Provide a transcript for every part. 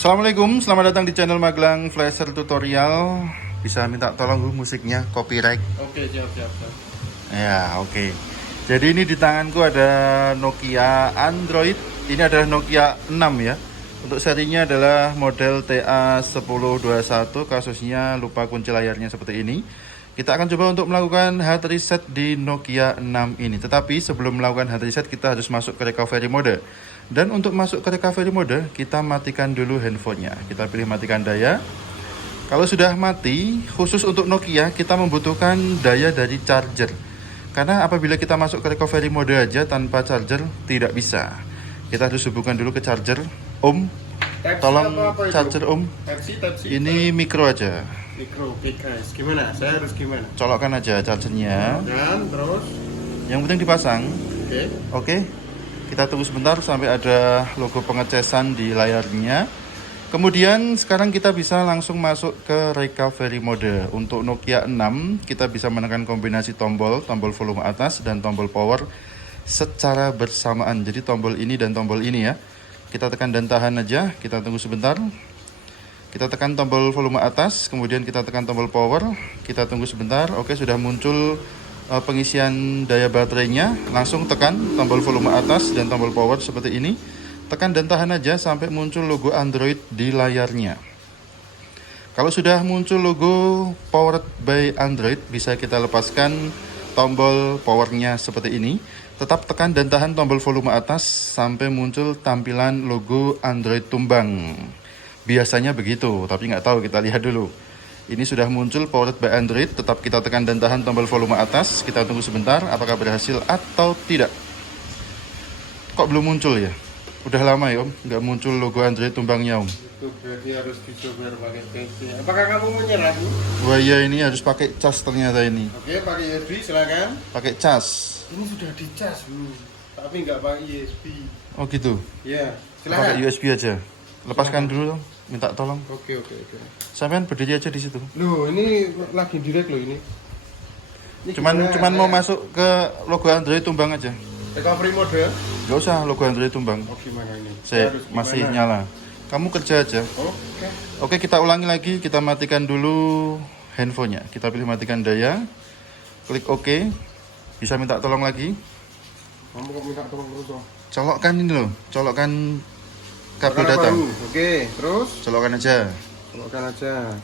Assalamualaikum, selamat datang di channel Magelang Flasher Tutorial. Bisa minta tolong dulu musiknya, copyright. Oke, siap. Ya, oke. Jadi ini di tanganku ada Nokia Android. Ini adalah Nokia 6 ya. Untuk serinya adalah model TA1021. Kasusnya lupa kunci layarnya seperti ini. Kita akan coba untuk melakukan hard reset di Nokia 6 ini. Tetapi sebelum melakukan hard reset kita harus masuk ke recovery mode. Dan untuk masuk ke recovery mode, kita matikan dulu handphonenya. Kita pilih matikan daya. Kalau sudah mati, khusus untuk Nokia kita membutuhkan daya dari charger. Karena apabila kita masuk ke recovery mode aja tanpa charger, tidak bisa. Kita harus hubungkan dulu ke charger. Tolong charger Type-C. Ini mikro aja. Mikro, oke guys. Gimana? Saya harus gimana? Colokkan aja chargernya. Dan terus, Yang penting dipasang. oke. Oke. Kita tunggu sebentar sampai ada logo pengecasan di layarnya. Kemudian sekarang kita bisa langsung masuk ke recovery mode. Untuk Nokia 6 kita bisa menekan kombinasi tombol volume atas dan tombol power secara bersamaan. Jadi tombol ini dan tombol ini ya. Kita tekan dan tahan aja, kita tunggu sebentar. Kita tekan tombol volume atas, kemudian kita tekan tombol power, kita tunggu sebentar. Oke, sudah muncul pengisian daya baterainya. Langsung tekan tombol volume atas dan tombol power seperti ini. Tekan dan tahan aja sampai muncul logo Android di layarnya. Kalau sudah muncul logo Powered by Android, bisa kita lepaskan tombol powernya seperti ini. Tetap tekan dan tahan tombol volume atas sampai muncul tampilan logo Android tumbang. Biasanya begitu, tapi nggak tahu, kita lihat dulu. Ini sudah muncul Powered by Android. Tetap kita tekan dan tahan tombol volume atas. Kita tunggu sebentar apakah berhasil atau tidak. Kok belum muncul ya? Udah lama ya Om, nggak muncul logo Android tumbangnya Om. Itu berarti harus dicoba pakai PC. Apakah kamu menyerah? Wah iya, ini harus pakai cas ternyata ini. Oke, pakai USB silakan. Pakai cas. Ini sudah dicas, tapi nggak pakai USB. Oh gitu. Ya, Pakai silakan. USB aja. Lepaskan dulu dong, minta tolong. Oke. Sampean berdiri aja di situ. Loh, ini lagi direct loh ini. Cuman mau masuk ke logo Android tumbang aja. recovery mode. Gak usah logo Android tumbang. Oh, gimana ini? Saya harus masih gimana? nyala. Kamu kerja aja. Oke. Oke, kita ulangi lagi. Kita matikan dulu handphonenya. Kita pilih matikan daya. Klik OK. Bisa minta tolong lagi. Kamu kok minta tolong terus toh? Colokkan ini loh. Colokkan kabel data. Oke, terus Colokkan aja. colokkan aja.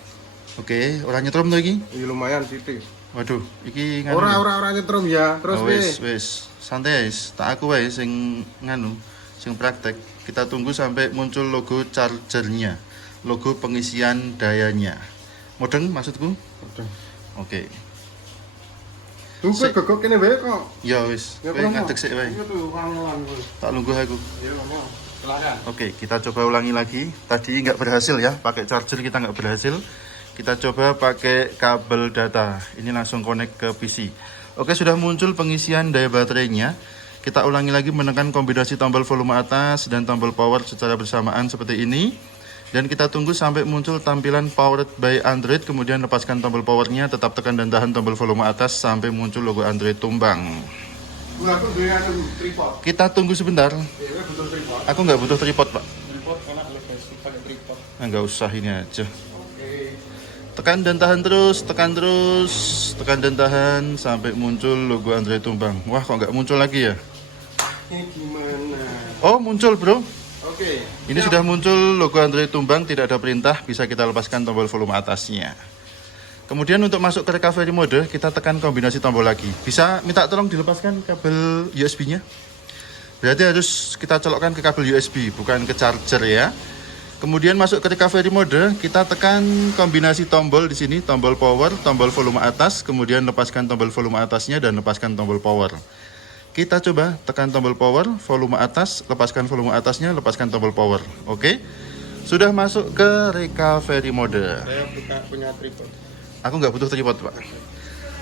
Oke, orang nyetrum tuh iki. Ini lumayan titik. Waduh, iki Ora nyetrum ya. Terus Oh, wis. wis. Santai wis. Tak aku wae sing nganu, sing praktek. Kita tunggu sampai muncul logo chargernya. Logo pengisian dayanya. Modeng maksudku? Udah. Oke. Tunggu Sik. gegok kene wae kok. Ya wis. Ya, Kowe promo. ngadeg sik wae. Iya tuh, kangelan kowe. Tak lungguh aku. Ya, kamu. Silakan. Oke, kita coba ulangi lagi. Tadi nggak berhasil ya, pakai charger kita nggak berhasil. Kita coba pakai kabel data. Ini langsung connect ke PC. Oke, sudah muncul pengisian daya baterainya. Kita ulangi lagi menekan kombinasi tombol volume atas dan tombol power secara bersamaan seperti ini. Dan kita tunggu sampai muncul tampilan Powered by Android. Kemudian lepaskan tombol powernya, tetap tekan dan tahan tombol volume atas sampai muncul logo Android tumbang. Aku duwe anu tripod. Kita tunggu sebentar. Ya, butuh tripod. Aku nggak butuh tripod, Pak. Tripod enak loh guys, pakai tripod. Nggak usah, ini aja. Oke. Tekan dan tahan terus, tekan dan tahan sampai muncul logo Android tumbang. Wah, kok nggak muncul lagi ya? Ini gimana? Oh, muncul bro. Oke. Ini sudah muncul logo Android tumbang, tidak ada perintah, bisa kita lepaskan tombol volume atasnya. Kemudian untuk masuk ke recovery mode, kita tekan kombinasi tombol lagi. Bisa minta tolong dilepaskan kabel USB-nya. Berarti harus kita colokkan ke kabel USB, bukan ke charger ya. Kemudian masuk ke recovery mode, kita tekan kombinasi tombol di sini, tombol power, tombol volume atas, kemudian lepaskan tombol volume atasnya dan lepaskan tombol power. Kita coba tekan tombol power, volume atas, lepaskan volume atasnya, lepaskan tombol power. Oke. Sudah masuk ke recovery mode. Saya punya tripod. Aku nggak butuh tripod, Pak.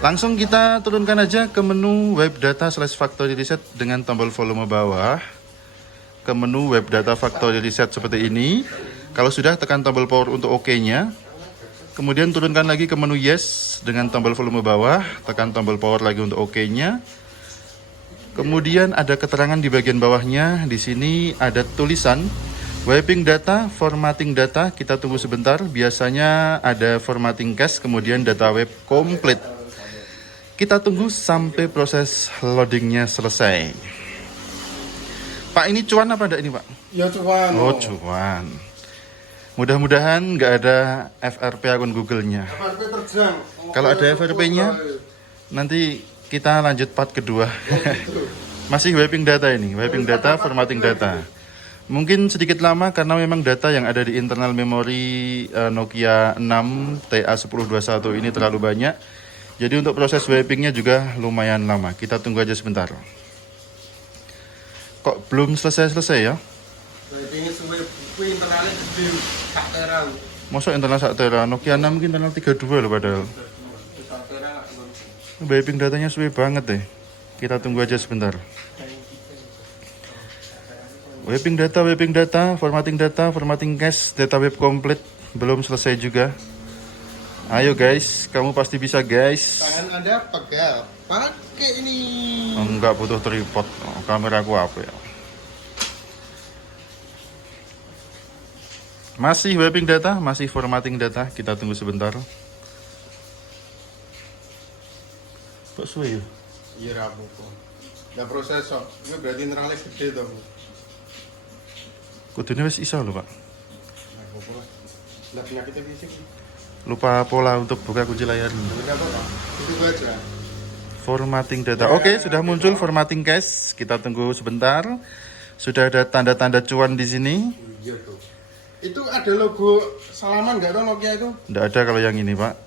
Langsung kita turunkan aja ke menu web data / factory reset dengan tombol volume bawah. Ke menu web data factory reset seperti ini. Kalau sudah, tekan tombol power untuk OK-nya. Kemudian turunkan lagi ke menu yes dengan tombol volume bawah. Tekan tombol power lagi untuk OK-nya. Kemudian ada keterangan di bagian bawahnya. Di sini ada tulisan Wiping data, formatting data, kita tunggu sebentar. Biasanya ada formatting cache, kemudian data web komplit. Kita tunggu sampai proses loadingnya selesai. Pak, ini cuan apa enggak ini, Pak? Ya cuan. Oh, cuan. Mudah-mudahan nggak ada FRP akun Google-nya. FRP terjang. Kalau ada FRP-nya, nanti kita lanjut part kedua. Masih wiping data ini, wiping data, formatting data. Mungkin sedikit lama karena memang data yang ada di internal memori Nokia 6 TA1021 ini terlalu banyak. Jadi untuk proses wipingnya juga lumayan lama. Kita tunggu aja sebentar. Kok belum selesai-selesai ya? Wipingnya suwe internalnya gede, tak terang. Masuk internal 1 tera, Nokia 6 mungkin internal 32 loh padahal. Tak terang. Wiping datanya suwe banget deh. Kita tunggu aja sebentar. Wiping data, formatting cache, data web komplit belum selesai juga. Ayo guys, kamu pasti bisa guys. Tangan Anda pegal. Pakai ini. Enggak butuh tripod. Oh, kamera aku apa ya? Masih wiping data, masih formatting data. Kita tunggu sebentar. Kok suwe ya? Iya rabu kok. Nggak prosesor. Ini berarti internalnya gede dong. Kudunya wis iso lho, Pak. Nah, apa? Nah, penyakitnya fisik. Lupa pola untuk buka kunci layar. Nggak apa-apa. Itu aja. Formatting data. Oke, sudah muncul formatting cache. Kita tunggu sebentar. Sudah ada tanda-tanda cuan di sini. Iya tuh. Itu ada logo salaman nggak dong Nokia itu? Tidak ada kalau yang ini, Pak.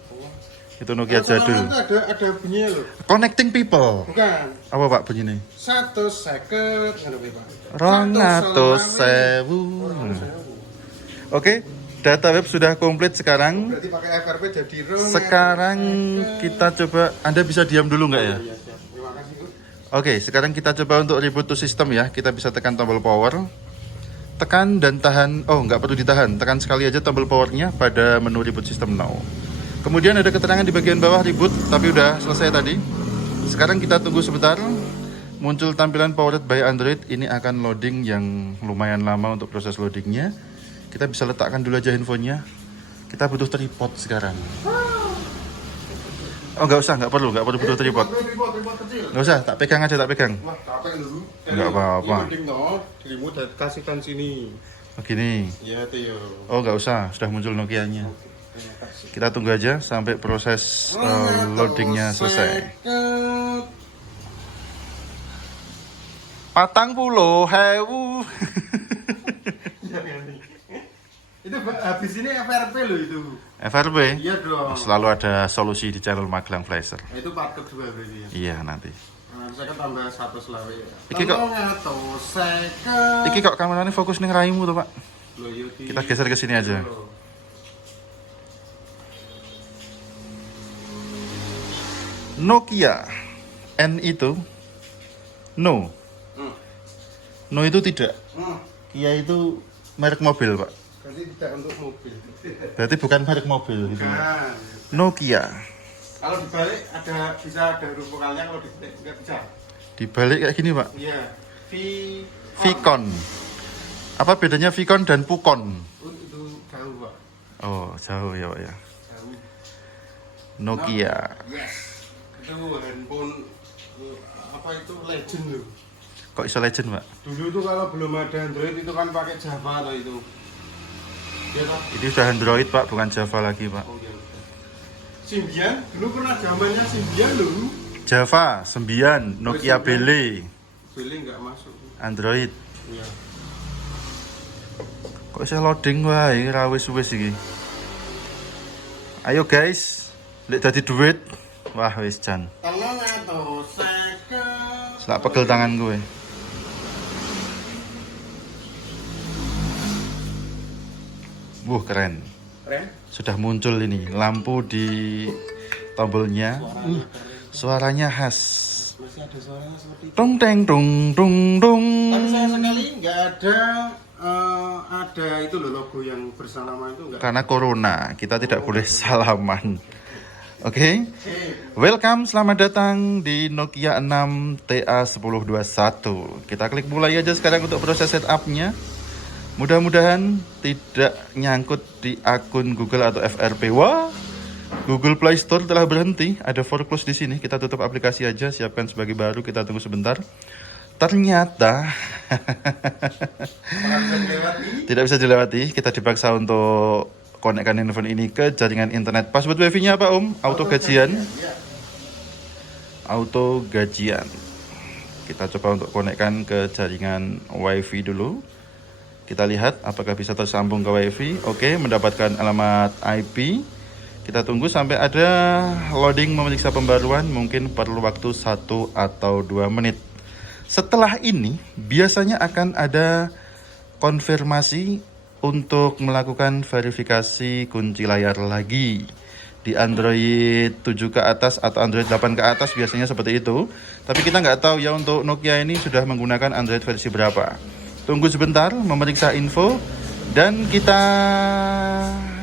Itu Nokia Salaman jadul. itu ada bunyinya loh. Connecting people. Bukan. Apa, Pak, bunyinya? 150 ngerti Pak. 200.000. Oke, data web sudah komplit sekarang. Berarti pakai FRP jadi rong. Sekarang kita coba, Anda bisa diam dulu nggak ya? Iya, siap. Terima kasih Bu. Oke, sekarang kita coba untuk reboot to system ya. Kita bisa tekan tombol power. Tekan dan tahan, oh nggak perlu ditahan. Tekan sekali aja tombol powernya pada menu reboot system now. Kemudian ada keterangan di bagian bawah reboot, tapi udah selesai tadi. Sekarang kita tunggu sebentar. Muncul tampilan powered by Android. Ini akan loading yang lumayan lama untuk proses loadingnya. Kita bisa letakkan dulu aja handphonenya. Kita butuh tripod sekarang. Oh nggak usah, nggak perlu butuh tripod. Tripod kecil. Nggak usah, tak pegang aja, tak pegang. Wah, capek dulu. Nggak apa-apa. Ini penting toh. Dirimu kasihkan sini. Begini. Iya, Tio. Oh nggak usah, sudah muncul Nokia-nya. Terima kasih. Kita tunggu aja sampai proses loadingnya selesai. 40.000. Itu habis ini FRP loh itu. FRP? Iya dong. Selalu ada solusi di channel Magelang Flasher. Nah, itu part kedua berarti ya. Iya nanti. Nah, saya kan tambah 100 selawe ya. Iki kok- Iki kok kameranya fokus ning raimu tuh, Pak. Loh, iya, Ki. Kita geser ke sini aja. Loh. Nokia N itu no. Hmm. No itu tidak. Hmm. Kia itu merek mobil, Pak. Berarti tidak untuk mobil. Berarti bukan merek mobil gitu. Bukan. Nokia. Kalau dibalik bisa ada huruf vokalnya, kalau dibalik nggak bisa. Dibalik kayak gini, Pak. Iya. Vicon. Apa bedanya Vicon dan Pukon? Itu jauh Pak. Oh, jauh ya, Pak ya. Jauh. Nokia. Yes. Itu handphone apa itu legend loh. Kok iso legend, Pak? Dulu tuh kalau belum ada Android itu kan pakai Java atau itu. Iya toh? Ini sudah Android, Pak, bukan Java lagi, Pak. Oh iya. Symbian, dulu pernah zamannya Symbian loh. Java 9, Nokia Bele, Beli nggak masuk. Android. Iya. Kok iso loading wae ra wis-wis iki. Ayo guys, lek dadi duit. Wah, wis jan. Tolong atau second. Selak pegel tangan gue. Keren. Keren. Sudah muncul ini lampu di tombolnya. Suaranya khas. Masih ada suaranya seperti itu. Tung teng tung tung tung. Tapi sayang sekali nggak ada itu loh logo yang bersalaman itu nggak. Karena corona, kita tidak boleh salaman. Oke. Oke. Welcome, selamat datang di Nokia 6 TA1021. Kita klik mulai aja sekarang untuk proses setupnya. Mudah-mudahan tidak nyangkut di akun Google atau FRP. Wah, Google Play Store telah berhenti. Ada foreclose di sini. Kita tutup aplikasi aja, siapkan sebagai baru. Kita tunggu sebentar. Ternyata tidak bisa dilewati. Kita dipaksa untuk konekkan handphone ini ke jaringan internet. Password wifi-nya apa, Om? Auto gajian. Auto gajian. Kita coba untuk konekkan ke jaringan wifi dulu. Kita lihat apakah bisa tersambung ke wifi. Oke, mendapatkan alamat IP. Kita tunggu sampai ada loading memeriksa pembaruan. Mungkin perlu waktu 1 atau 2 menit. Setelah ini biasanya akan ada konfirmasi untuk melakukan verifikasi kunci layar lagi. Di Android 7 ke atas atau Android 8 ke atas biasanya seperti itu. Tapi kita nggak tahu ya untuk Nokia ini sudah menggunakan Android versi berapa. Tunggu sebentar memeriksa info dan kita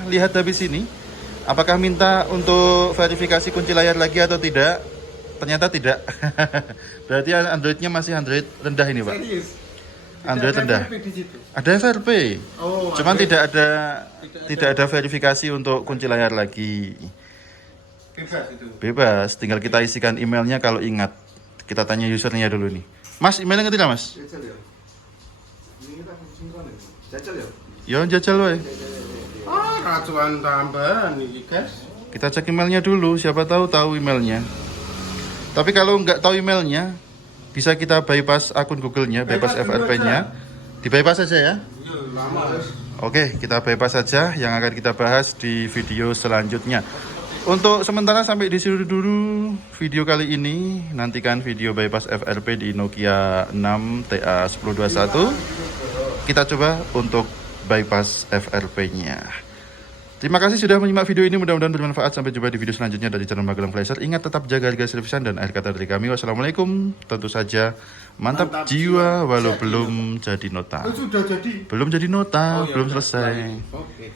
lihat habis ini apakah minta untuk verifikasi kunci layar lagi atau tidak. Ternyata tidak. Berarti Androidnya masih Android rendah ini, Pak. Serius? Android rendah. FRP di situ? Ada FRP. Oh, Cuman Android. tidak ada verifikasi untuk kunci layar lagi. Bebas itu. Bebas, tinggal kita isikan emailnya kalau ingat. Kita tanya usernya dulu nih. Mas, emailnya ngerti nggak, Mas? Jajal ya. Ini kita sinkron ya. Jajal ya. Yo, jajal wae. Ah, racuan tambahan nih, guys. Kita cek emailnya dulu, siapa tahu emailnya. Tapi kalau nggak tahu emailnya, bisa kita bypass akun Google-nya, bypass FRP-nya. Di bypass saja ya. Iya, lama. Oke, kita bypass saja yang akan kita bahas di video selanjutnya. Untuk sementara sampai di sini dulu video kali ini. Nantikan video bypass FRP di Nokia 6 TA1021. Kita coba untuk bypass FRP-nya. Terima kasih sudah menyimak video ini, mudah-mudahan bermanfaat. Sampai jumpa di video selanjutnya dari channel Magelang Flasher. Ingat tetap jaga harga servisan dan akhir kata dari kami. Wassalamualaikum. Tentu saja mantap jiwa walau belum jadi nota. Oh, sudah jadi. Belum jadi nota, Oh, iya, belum udah. selesai. Oke.